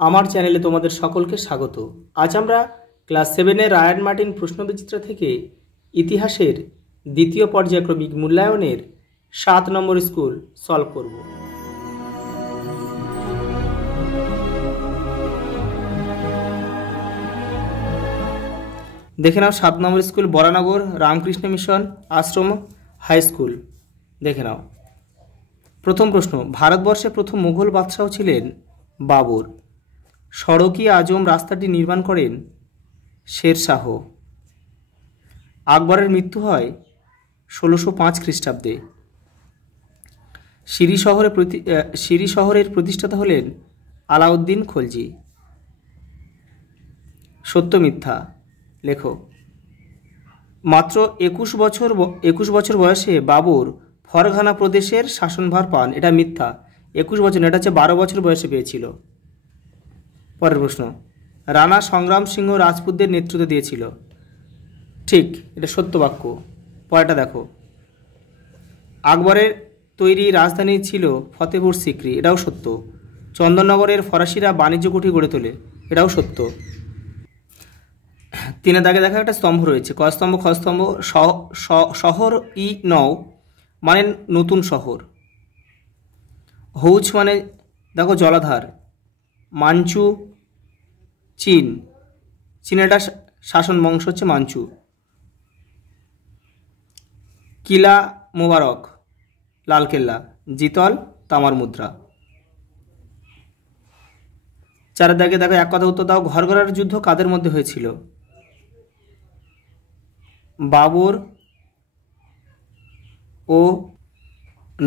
আমার চ্যানেলে তোমাদের সকলকে স্বাগত। আজ আমরা ক্লাস 7-এর রায়ান মার্টিন প্রশ্নবিচিত্রা থেকে ইতিহাসের দ্বিতীয় পর্যায়ক্রমিক মূল্যায়নের 7 নম্বর স্কুল সলভ করব। দেখে নাও 7 নম্বর স্কুল বরানগর রামকৃষ্ণ মিশন আশ্রম হাই স্কুল। দেখে নাও প্রথম প্রশ্ন, ভারতবর্ষে প্রথম মুঘল বাদশাহ ছিলেন বাবর। সড়কি আজম রাস্তাটি নির্মাণ করেন শেরশাহ। আকবরের মৃত্যু হয় 1605 খ্রিস্টাব্দে। সিরি শহরের প্রতিষ্ঠাতা হলেন আলাউদ্দিন খলজি। সত্য মিথ্যা লেখো। মাত্র 21 বছর বয়সে বাবর ফরঘানা প্রদেশের শাসনভার পান। এটা মিথ্যা। 21 বছর, এটা হচ্ছে 12 বছর বয়সে পেয়েছিল। পরের প্রশ্ন, রানা সংগ্রাম সিংহ রাজপুতদের নেতৃত্ব দিয়েছিল। ঠিক, এটা সত্য বাক্য। পরেরটা দেখো, আকবরের তৈরি রাজধানী ছিল ফতেপুর সিক্রি। এটাও সত্য। চন্দননগরের ফরাসিরা বাণিজ্য কুঠি গড়ে তোলে। এটাও সত্য। 3 দাগে দেখা একটা স্তম্ভ রয়েছে, ক স্তম্ভ খ স্তম্ভ। শহর ই নও মানে নতুন শহর। হৌচ মানে দেখো জলাধার। মাঞ্চু চীন, চীনের একটা শাসন বংশ হচ্ছে মাঞ্চু। কিলা মোবারক লালকেল্লা। জিতল তামার মুদ্রা। 4 দাগে দেখো এক কথা উত্তর দাও। ঘরগড়ার যুদ্ধ কাদের মধ্যে হয়েছিল? বাবর ও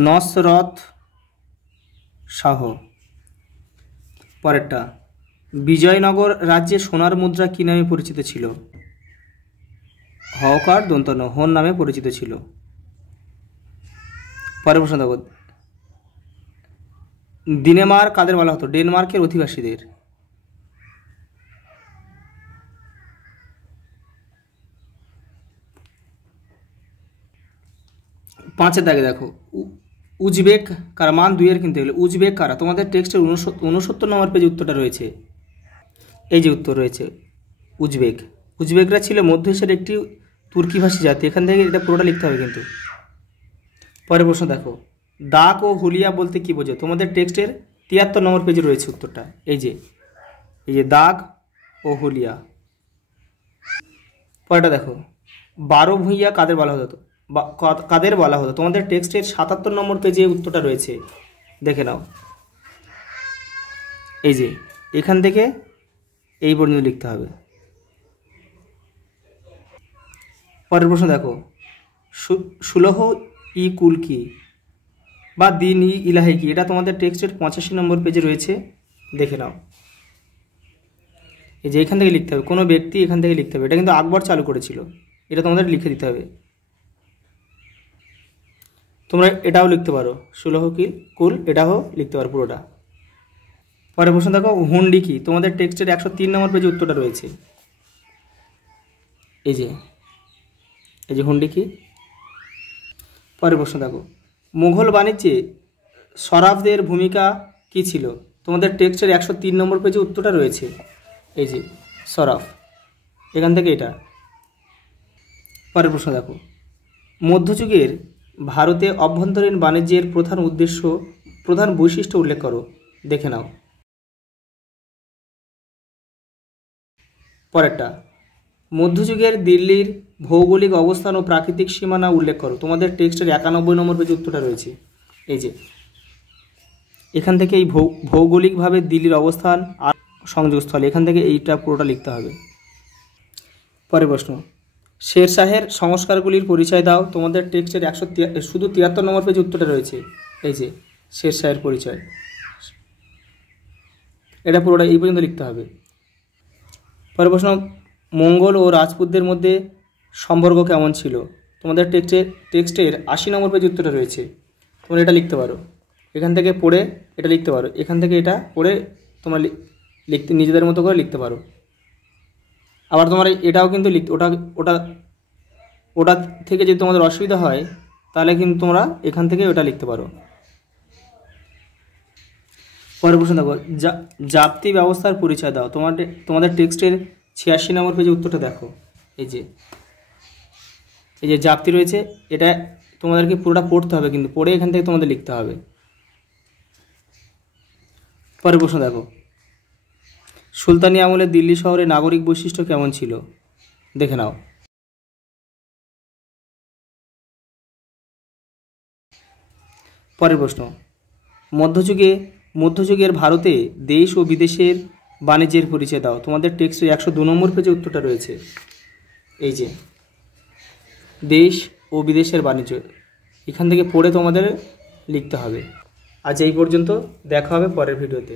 নসরত শাহ। পরেরটা, বিজয়নগর রাজ্যে সোনার মুদ্রা কী নামে পরিচিত ছিল? হকার দন্তন হন নামে পরিচিত ছিল। পরের প্রশ্ন দেখো, দিনেমার কাদের বলা হতো? ডেনমার্কের অধিবাসীদের। পাঁচের দাগে দেখো, উজবেক কারা? মান 2 কিনতে হলে উজবেক কারা? তোমাদের টেক্সটের 69 নম্বর পেজে উত্তরটা রয়েছে। এই যে উত্তর রয়েছে, উজবেক। উজবেকরা ছিল মধ্য এশিয়ার একটি তুর্কিভাষী জাতি। এখান থেকে এটা পুরোটা লিখতে হবে কিন্তু। পরের প্রশ্ন দেখো, দাগ ও হুলিয়া বলতে কি বোঝো? তোমাদের টেক্সটের 73 নম্বর পেজে রয়েছে উত্তরটা। এই যে দাগ ও হুলিয়া। পরেরটা দেখো, 12 ভূঁইয়া কাদের বলা হতো? কাদের বলা হতো? তোমাদের টেক্সটের 77 নম্বর পেজে উত্তরটা রয়েছে, দেখে নাও। এই যে এখান থেকে এই পর্যন্ত লিখতে হবে। পরের প্রশ্ন দেখো, সুলহ ই কুল কি বা দিন ই ইলাহি কি? এটা তোমাদের টেক্সটের 85 নম্বর পেজে রয়েছে, দেখে নাও। এই যে এখান থেকে লিখতে হবে, কোনো ব্যক্তি এখান থেকে লিখতে হবে। এটা কিন্তু আকবর চালু করেছিল, এটা তোমাদের লিখে দিতে হবে। তোমরা এটাও লিখতে পারো, সুলহ কি কুল, এটাও লিখতে পারো পুরোটা। পরের প্রশ্ন দেখো, হুন্ডি কি? তোমাদের টেক্সটের 103 নম্বর পেজে উত্তরটা রয়েছে। এই যে হুন্ডি কি। পরের প্রশ্ন দেখো, মুঘল বাণিজ্যে সরাফদের ভূমিকা কি ছিল? তোমাদের টেক্সটের 103 নম্বর পেজে উত্তরটা রয়েছে। এই যে সরাফ, এখান থেকে এটা। পরের প্রশ্ন দেখো, মধ্যযুগের ভারতে অভ্যন্তরীণ বাণিজ্যের প্রধান বৈশিষ্ট্য উল্লেখ করো, দেখে নাও। পরেরটা, মধ্যযুগের দিল্লির ভৌগোলিক অবস্থান ও প্রাকৃতিক সীমানা উল্লেখ করো। তোমাদের টেক্সটের 91 নম্বর পেজে উত্তরটা রয়েছে। এই যে এখান থেকে এই ভৌগোলিকভাবে দিল্লির অবস্থান আর সংযোগস্থল, এখান থেকে এইটা পুরোটা লিখতে হবে। পরের প্রশ্ন, শেরশাহের সংস্কারগুলির পরিচয় দাও। তোমাদের টেক্সটের 173 নম্বর পেজে উত্তরটা রয়েছে। এই যে শেরশাহের পরিচয়, এটা পুরোটা এই পর্যন্ত লিখতে হবে। পরের প্রশ্ন, মঙ্গল ও রাজপুতদের মধ্যে সম্পর্ক কেমন ছিল? তোমাদের টেক্সটের 80 নম্বর পেজে উত্তরটা রয়েছে। তোমরা এটা লিখতে পারো, এখান থেকে পড়ে এটা লিখতে পারো, এখান থেকে এটা পড়ে তোমরা লিখতে নিজেদের মতো করে লিখতে পারো। আবার তোমার এটাও কিন্তু ওটা থেকে যদি তোমাদের অসুবিধা হয় তাহলে কিন্তু তোমরা এখান থেকে ওটা লিখতে পারো। পরের প্রশ্ন দেখো, জাপ্তি ব্যবস্থার পরিচয় দাও। তোমাদের টেক্সটের 86 নম্বর পেজে উত্তরটা দেখো। এই যে জাপ্তি রয়েছে, এটা তোমাদেরকে পুরোটা পড়তে হবে, কিন্তু পড়ে এখান থেকে তোমাদের লিখতে হবে। পরের প্রশ্ন দেখো, সুলতানি আমলে দিল্লি শহরে নাগরিক বৈশিষ্ট্য কেমন ছিল? দেখে নাও। পরের প্রশ্ন, মধ্যযুগের ভারতে দেশ ও বিদেশের বাণিজ্যের পরিচয় দাও। তোমাদের টেক্সটের 102 নম্বর পেজে উত্তরটা রয়েছে। এই যে দেশ ও বিদেশের বাণিজ্য, এখান থেকে পড়ে তোমাদের লিখতে হবে। আজ এই পর্যন্ত, দেখা হবে পরের ভিডিওতে।